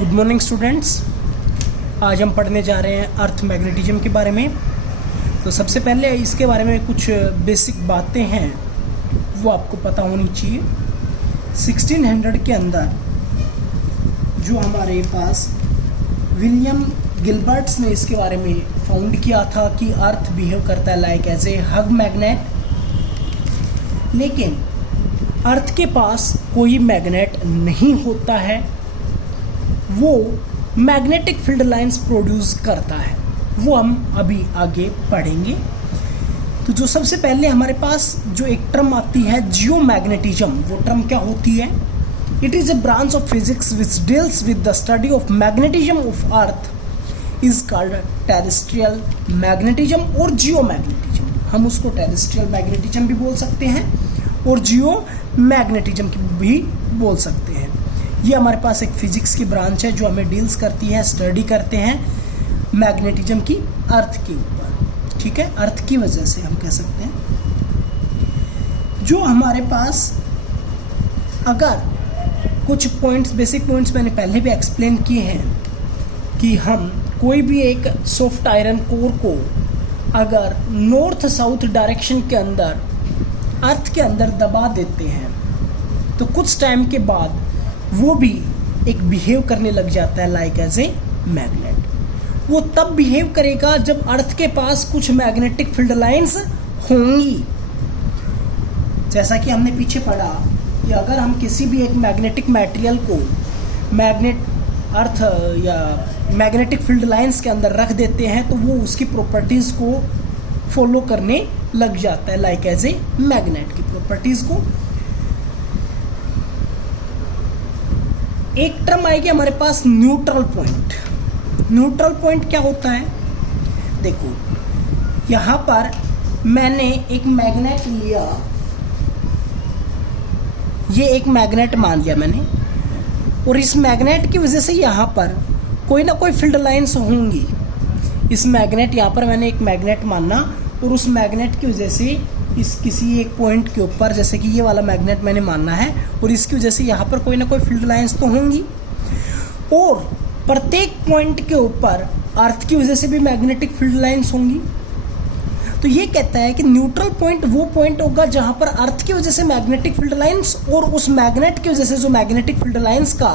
Good morning students. आज हम पढ़ने जा रहे हैं अर्थ मैग्नेटिज्म के बारे में। तो सबसे पहले इसके बारे में कुछ बेसिक बातें हैं वो आपको पता होनी चाहिए। 1600 के अंदर जो हमारे पास विलियम गिलबर्ट्स ने इसके बारे में फाउंड किया था कि अर्थ बिहेव करता है like as a huge magnet, लेकिन अर्थ के पास कोई मैग्नेट नहीं होता है, वो मैग्नेटिक फील्ड लाइंस प्रोड्यूस करता है। वो हम अभी आगे पढ़ेंगे। तो जो सबसे पहले हमारे पास जो एक टर्म आती है जियोमैग्नेटिज्म, वो टर्म क्या होती है? It is a branch of physics which deals with the study of magnetism of earth is called terrestrial magnetism और जियोमैग्नेटिज्म। हम उसको टेरेस्ट्रियल मैग्नेटिज्म भी बोल सकते हैं और जियो मैग्नेटिज्म भी बोल सकते हैं। ये हमारे पास एक फिजिक्स की ब्रांच है जो हमें डील्स करती है, स्टडी करते हैं मैग्नेटिज्म की अर्थ के ऊपर। ठीक है, अर्थ की वजह से हम कह सकते हैं। जो हमारे पास अगर कुछ पॉइंट्स, बेसिक पॉइंट्स मैंने पहले भी एक्सप्लेन किए हैं कि हम कोई भी एक सॉफ्ट आयरन कोर को अगर नॉर्थ साउथ डायरेक्शन के अंदर अर्थ के अंदर दबा देते हैं तो कुछ टाइम के बाद वो भी एक बिहेव करने लग जाता है लाइक एज ए मैग्नेट। वो तब बिहेव करेगा जब अर्थ के पास कुछ मैग्नेटिक फील्ड लाइंस होंगी। जैसा कि हमने पीछे पढ़ा कि अगर हम किसी भी एक मैग्नेटिक मटेरियल को अर्थ या मैग्नेटिक फील्ड लाइंस के अंदर रख देते हैं तो वो उसकी प्रॉपर्टीज़ को फॉलो करने लग जाता है लाइक एज ए मैग्नेट की प्रॉपर्टीज़ को। एक टर्म आएगी हमारे पास न्यूट्रल पॉइंट। न्यूट्रल पॉइंट क्या होता है? देखो, यहाँ पर मैंने एक मैग्नेट लिया, ये एक मैग्नेट मान लिया मैंने, और इस मैग्नेट की वजह से यहाँ पर कोई ना कोई फील्ड लाइंस होंगी। इस मैग्नेट, यहाँ पर मैंने एक मैग्नेट माना और उस मैग्नेट की वजह से इस किसी एक पॉइंट के ऊपर, जैसे कि ये वाला मैग्नेट मैंने मानना है, और इसकी वजह से यहाँ पर कोई ना कोई फील्ड लाइंस तो होंगी। और प्रत्येक पॉइंट के ऊपर अर्थ की वजह से भी मैग्नेटिक फील्ड लाइंस होंगी। तो ये कहता है कि न्यूट्रल पॉइंट वो पॉइंट होगा जहाँ पर अर्थ की वजह से मैग्नेटिक फील्ड लाइंस और उस मैग्नेट की वजह से जो मैग्नेटिक फील्ड लाइंस का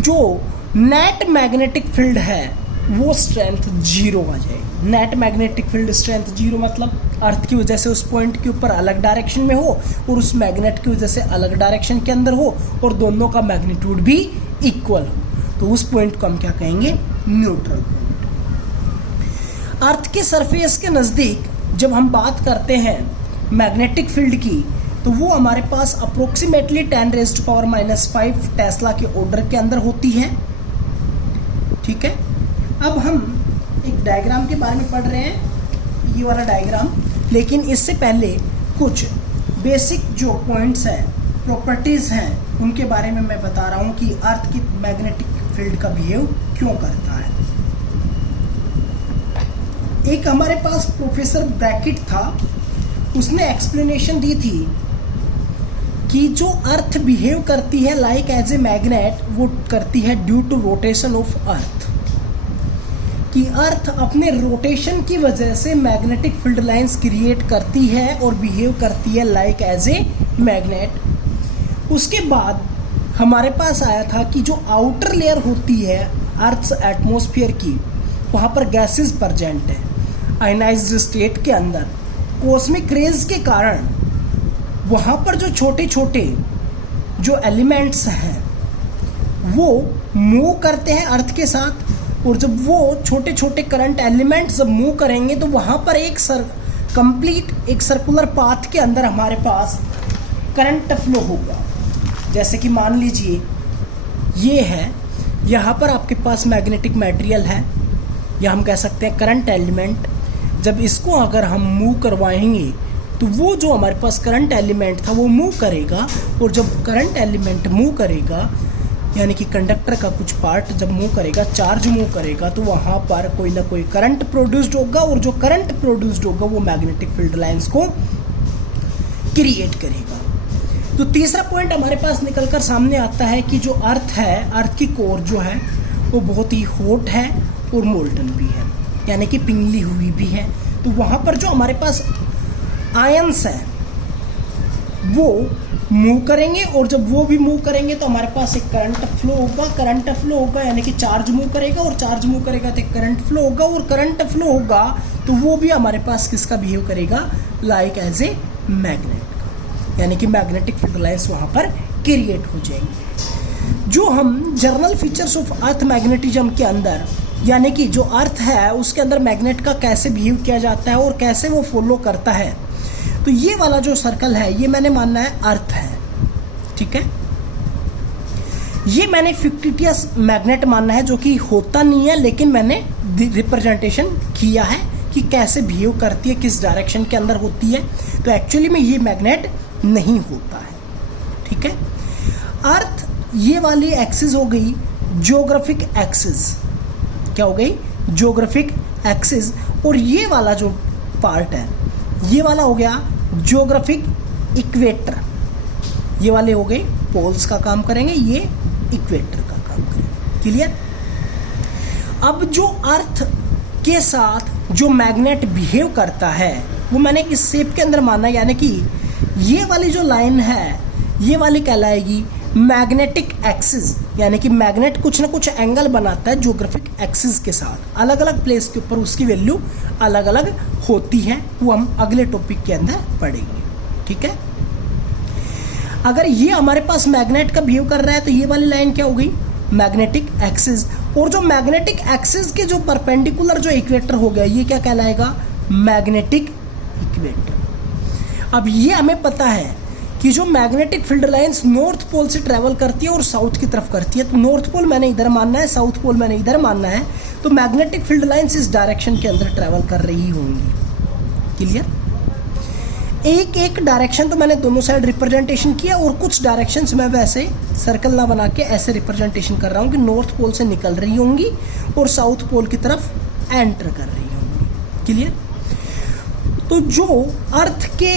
जो नेट मैग्नेटिक फील्ड है वो स्ट्रेंथ 0 आ जाए। नेट मैग्नेटिक फील्ड स्ट्रेंथ 0 मतलब अर्थ की वजह से उस पॉइंट के ऊपर अलग डायरेक्शन में हो और उस मैग्नेट की वजह से अलग डायरेक्शन के अंदर हो और दोनों का मैग्नीट्यूड भी इक्वल हो, तो उस पॉइंट को हम क्या कहेंगे? Neutral point. अर्थ के सरफेस के नज़दीक जब हम बात करते हैं मैग्नेटिक फील्ड की तो वो हमारे पास अप्रोक्सीमेटली 10⁻⁻5 टेस्ला के ऑर्डर के अंदर होती है। ठीक है, अब हम एक डायग्राम के बारे में पढ़ रहे हैं, ये वाला डायग्राम, लेकिन इससे पहले कुछ बेसिक जो पॉइंट्स हैं, प्रॉपर्टीज़ हैं, उनके बारे में मैं बता रहा हूँ कि अर्थ की मैग्नेटिक फील्ड का बिहेव क्यों करता है। एक हमारे पास प्रोफेसर ब्रैकेट था, उसने एक्सप्लेनेशन दी थी कि जो अर्थ बिहेव करती है लाइक एज ए मैग्नेट, वो करती है due to rotation of earth, कि अर्थ अपने रोटेशन की वजह से मैग्नेटिक फील्ड लाइंस क्रिएट करती है और बिहेव करती है लाइक एज ए मैग्नेट। उसके बाद हमारे पास आया था कि जो आउटर लेयर होती है अर्थ's एटमॉस्फेयर की, वहाँ पर गैसेस प्रेजेंट है आयनाइज्ड स्टेट के अंदर। कॉस्मिक रेज के कारण वहाँ पर जो छोटे छोटे जो एलिमेंट्स हैं वो मूव करते हैं अर्थ के साथ, और जब वो छोटे छोटे करंट एलिमेंट्स जब मूव करेंगे तो वहाँ पर एक कंप्लीट एक सर्कुलर पाथ के अंदर हमारे पास करंट फ्लो होगा। जैसे कि मान लीजिए ये है, यहाँ पर आपके पास मैग्नेटिक मटेरियल है, या हम कह सकते हैं करंट एलिमेंट। जब इसको अगर हम मूव करवाएंगे तो वो जो हमारे पास करंट एलिमेंट था वो मूव करेगा, और जब करंट एलिमेंट मूव करेगा यानी कि कंडक्टर का कुछ पार्ट जब मूव करेगा, चार्ज मूव करेगा, तो वहाँ पर कोई ना कोई करंट प्रोड्यूस्ड होगा, और जो करंट प्रोड्यूस्ड होगा वो मैग्नेटिक फील्ड लाइंस को क्रिएट करेगा। तो तीसरा पॉइंट हमारे पास निकल कर सामने आता है कि जो अर्थ है, अर्थ की कोर जो है वो बहुत ही हॉट है और मोल्टन भी है, यानी कि पिघली हुई भी है। तो वहाँ पर जो हमारे पास आयंस है वो मूव करेंगे, और जब वो भी मूव करेंगे तो हमारे पास एक करंट फ्लो होगा। करंट फ्लो होगा यानी कि चार्ज मूव करेगा, और चार्ज मूव करेगा तो एक करंट फ्लो होगा, और करंट फ्लो होगा तो वो भी हमारे पास किसका बिहेव करेगा, लाइक एज ए मैग्नेट, यानी कि मैग्नेटिक फील्ड लाइंस वहाँ पर क्रिएट हो जाएंगे। जो हम journal features of earth magnetism के अंदर, यानी कि जो अर्थ है उसके अंदर मैग्नेट का कैसे बिहेव किया जाता है और कैसे वो फॉलो करता है, तो ये वाला जो सर्कल है ये मैंने मानना है अर्थ है, ठीक है। ये मैंने फिक्टिशियस मैग्नेट मानना है, जो कि होता नहीं है, लेकिन मैंने रिप्रेजेंटेशन किया है कि कैसे बिहेव करती है, किस डायरेक्शन के अंदर होती है। तो एक्चुअली में ये मैग्नेट नहीं होता है, ठीक है। अर्थ ये वाली एक्सिस हो गई ज्योग्राफिक एक्सिस, क्या हो गई, ज्योग्राफिक एक्सिस, और ये वाला जो पार्ट है ये वाला हो गया ज्योग्राफिक इक्वेटर। ये वाले हो गए पोल्स का काम करेंगे, ये इक्वेटर का काम करेंगे, क्लियर। अब जो अर्थ के साथ जो मैग्नेट बिहेव करता है वो मैंने इस शेप के अंदर माना, यानी कि ये वाली जो लाइन है ये वाली कहलाएगी मैग्नेटिक एक्सिस, यानी कि मैग्नेट कुछ ना कुछ एंगल बनाता है ज्योग्राफिक एक्सिस के साथ, अलग अलग प्लेस के ऊपर उसकी वैल्यू अलग अलग होती है, वो हम अगले टॉपिक के अंदर पढ़ेंगे, ठीक है। अगर ये हमारे पास मैग्नेट का बिहेव कर रहा है तो ये वाली लाइन क्या हो गई, मैग्नेटिक एक्सिस, और जो मैग्नेटिक एक्सिस के जो परपेंडिकुलर जो इक्वेटर हो गया ये क्या कहलाएगा, मैग्नेटिक इक्वेटर। अब ये हमें पता है कि जो magnetic field lines north pole से ट्रैवल करती है और साउथ की तरफ करती है, तो नॉर्थ पोल मैंने इधर मानना है, साउथ पोल मैंने इधर मानना है, तो मैग्नेटिक फील्ड लाइंस इस डायरेक्शन के अंदर ट्रैवल कर रही होंगी, क्लियर। एक एक डायरेक्शन तो मैंने दोनों साइड रिप्रेजेंटेशन किया, और कुछ डायरेक्शंस मैं वैसे सर्कल ना बना के ऐसे रिप्रेजेंटेशन कर रहा हूँ कि नॉर्थ पोल से निकल रही होंगी और साउथ पोल की तरफ एंटर कर रही होंगी, क्लियर। तो जो अर्थ के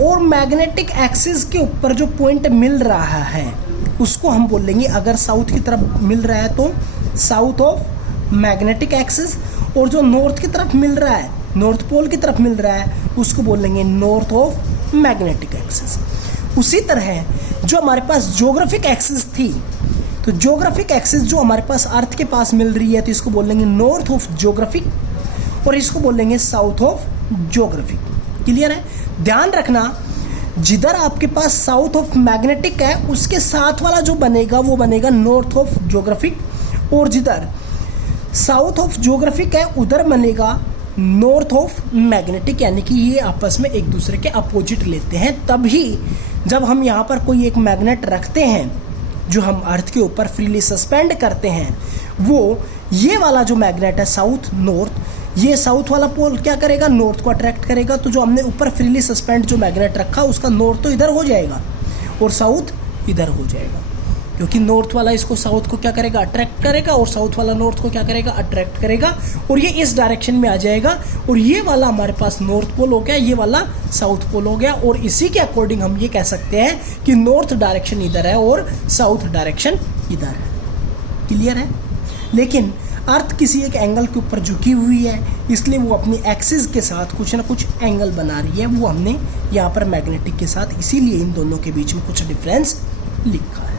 और मैग्नेटिक एक्सिस के ऊपर जो पॉइंट मिल रहा है उसको हम बोल लेंगे, अगर साउथ की तरफ मिल रहा है तो साउथ ऑफ मैग्नेटिक एक्सिस, और जो नॉर्थ की तरफ मिल रहा है, नॉर्थ पोल की तरफ मिल रहा है, उसको बोल लेंगे नॉर्थ ऑफ मैग्नेटिक एक्सिस। उसी तरह जो हमारे पास ज्योग्राफिक एक्सिस थी, तो ज्योग्राफिक एक्सिस जो हमारे पास अर्थ के पास मिल रही है तो इसको बोल लेंगे नॉर्थ ऑफ ज्योग्राफिक, और इसको बोल लेंगे साउथ ऑफ ज्योग्राफिक, क्लियर है। ध्यान रखना, जिधर आपके पास साउथ ऑफ मैग्नेटिक है उसके साथ वाला जो बनेगा वो बनेगा नॉर्थ ऑफ ज्योग्राफिक, और जिधर साउथ ऑफ ज्योग्राफिक है उधर बनेगा नॉर्थ ऑफ मैग्नेटिक, यानी कि ये आपस में एक दूसरे के अपोजिट लेते हैं। तभी जब हम यहाँ पर कोई एक मैग्नेट रखते हैं जो हम अर्थ के ऊपर फ्रीली सस्पेंड करते हैं, वो ये वाला जो मैग्नेट है साउथ नॉर्थ, ये साउथ वाला पोल क्या करेगा, नॉर्थ को अट्रैक्ट करेगा। तो जो हमने ऊपर फ्रीली सस्पेंड जो मैग्नेट रखा उसका नॉर्थ तो इधर हो जाएगा और साउथ इधर हो जाएगा, क्योंकि नॉर्थ वाला इसको साउथ को क्या करेगा, अट्रैक्ट करेगा, और साउथ वाला नॉर्थ को क्या करेगा, अट्रैक्ट करेगा, और ये इस डायरेक्शन में आ जाएगा। और ये वाला हमारे पास नॉर्थ पोल हो गया, ये वाला साउथ पोल हो गया, और इसी के अकॉर्डिंग हम ये कह सकते हैं कि नॉर्थ डायरेक्शन इधर है और साउथ डायरेक्शन इधर है, क्लियर है। लेकिन अर्थ किसी एक एंगल के ऊपर झुकी हुई है, इसलिए वो अपनी एक्सिस के साथ कुछ ना कुछ एंगल बना रही है, वो हमने यहाँ पर मैग्नेटिक के साथ, इसीलिए इन दोनों के बीच में कुछ डिफरेंस लिखा है।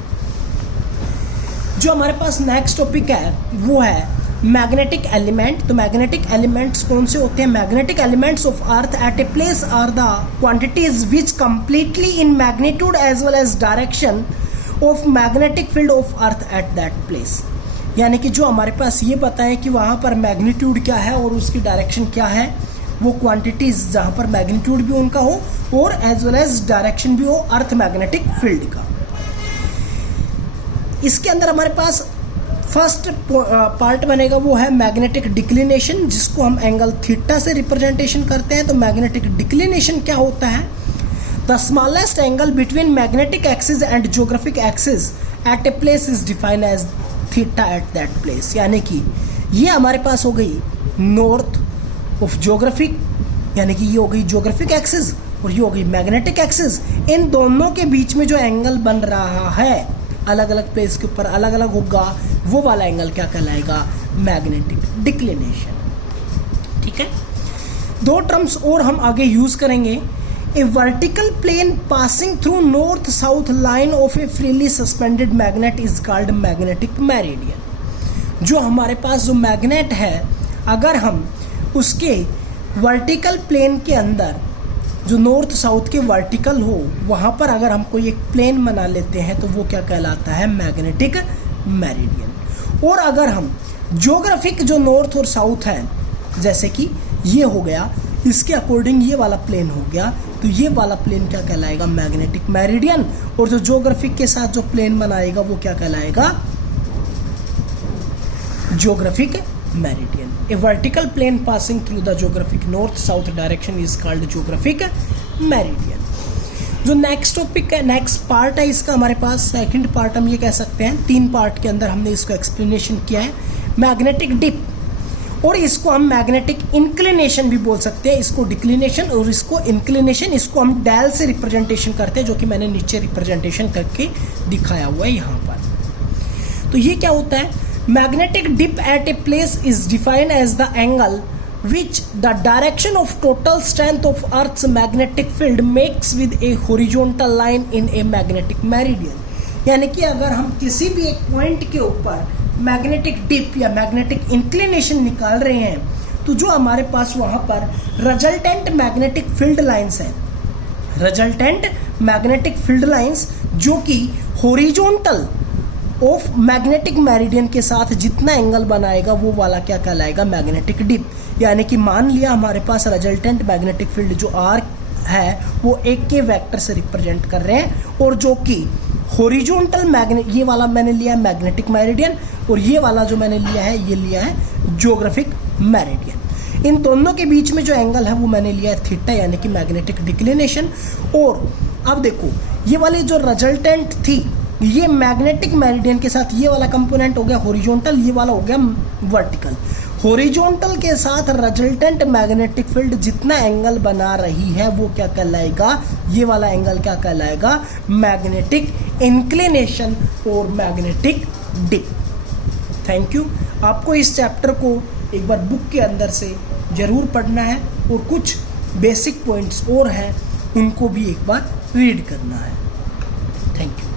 जो हमारे पास नेक्स्ट टॉपिक है वो है मैग्नेटिक एलिमेंट। तो मैग्नेटिक एलिमेंट्स कौन से होते हैं, magnetic elements of earth at a place are the quantities which completely in magnitude as well as direction of magnetic field of earth at that place. यानी कि जो हमारे पास ये बताएं कि वहाँ पर मैग्नीट्यूड क्या है और उसकी डायरेक्शन क्या है, वो क्वांटिटीज़ जहाँ पर मैग्नीट्यूड भी उनका हो और एज वेल एज डायरेक्शन भी हो अर्थ मैग्नेटिक फील्ड का। इसके अंदर हमारे पास फर्स्ट पार्ट बनेगा वो है मैग्नेटिक डिक्लिनेशन, जिसको हम एंगल थीटा से रिप्रेजेंटेशन करते हैं। तो मैग्नेटिक डिक्लिनेशन क्या होता है, the smallest angle between magnetic axis and geographic axis at a place is defined as theta at that place. यानी कि ये हमारे पास हो गई नॉर्थ ऑफ ज्योग्राफिक, यानी कि ये हो गई ज्योग्राफिक एक्सिस और ये हो गई मैग्नेटिक एक्सिस। इन दोनों के बीच में जो एंगल बन रहा है अलग अलग प्लेस के ऊपर अलग अलग होगा, वो वाला एंगल क्या कहलाएगा? Magnetic declination. ठीक है, दो टर्म्स और हम आगे यूज करेंगे। A vertical plane passing through north south line of a freely suspended magnet is called magnetic meridian. जो हमारे पास जो मैग्नेट है, अगर हम उसके वर्टिकल प्लेन के अंदर जो नॉर्थ साउथ के वर्टिकल हो, वहाँ पर अगर हम कोई एक प्लेन बना लेते हैं तो वो क्या कहलाता है? Magnetic meridian. और अगर हम ज्योग्राफिक जो नॉर्थ और साउथ है, जैसे कि ये हो गया, इसके अकॉर्डिंग ये वाला प्लेन हो गया, तो ये वाला प्लेन क्या कहलाएगा? Magnetic meridian. और जो ज्योग्राफिक के साथ जो प्लेन बनाएगा वो क्या कहलाएगा? Geographic meridian. A vertical plane passing through the geographic north south direction is called geographic meridian. जो नेक्स्ट टॉपिक है, नेक्स्ट पार्ट है इसका हमारे पास, सेकंड पार्ट हम ये कह सकते हैं, 3 पार्ट के अंदर हमने इसको एक्सप्लेनेशन किया है। मैग्नेटिक डिप, और इसको हम मैग्नेटिक इंक्लिनेशन भी बोल सकते हैं, इसको डिक्लिनेशन और इसको इंक्लिनेशन, इसको हम डेल से रिप्रेजेंटेशन करते हैं, जो कि मैंने नीचे रिप्रेजेंटेशन करके दिखाया हुआ है यहाँ पर। तो ये क्या होता है? Magnetic dip at a place is defined as the angle which the direction of total strength of Earth's magnetic field makes with a horizontal line in a magnetic meridian। यानी कि अगर हम किसी भी एक पॉइंट के ऊपर मैग्नेटिक डिप या मैग्नेटिक इंक्लिनेशन निकाल रहे हैं, तो जो हमारे पास वहाँ पर रिजल्टेंट मैग्नेटिक फील्ड लाइंस हैं, रिजल्टेंट मैग्नेटिक फील्ड लाइंस जो कि हॉरिजॉन्टल ऑफ मैग्नेटिक मेरिडियन के साथ जितना एंगल बनाएगा वो वाला क्या कहलाएगा? Magnetic dip. यानी कि मान लिया हमारे पास रिजल्टेंट मैग्नेटिक फील्ड जो आर है वो एक के वेक्टर से रिप्रेजेंट कर रहे हैं, और जो कि हॉरिजॉन्टल मैग्नेट, ये वाला मैंने लिया है मैग्नेटिक मेरिडियन, और ये वाला जो मैंने लिया है ये लिया है ज्योग्राफिक मेरिडियन। इन दोनों के बीच में जो एंगल है वो मैंने लिया है थीटा, यानी कि मैग्नेटिक डिक्लिनेशन। और अब देखो, ये वाली जो रिजल्टेंट थी, ये मैग्नेटिक मेरिडियन के साथ ये वाला कंपोनेंट हो गया हॉरिजॉन्टल, ये वाला हो गया वर्टिकल। हॉरिजॉन्टल के साथ रिजल्टेंट मैग्नेटिक फील्ड जितना एंगल बना रही है वो क्या कहलाएगा? ये वाला एंगल क्या कहलाएगा? मैग्नेटिक इंक्लिनेशन और मैग्नेटिक डिप। Thank you. आपको इस चैप्टर को एक बार बुक के अंदर से ज़रूर पढ़ना है, और कुछ बेसिक पॉइंट्स और हैं उनको भी एक बार रीड करना है। Thank you.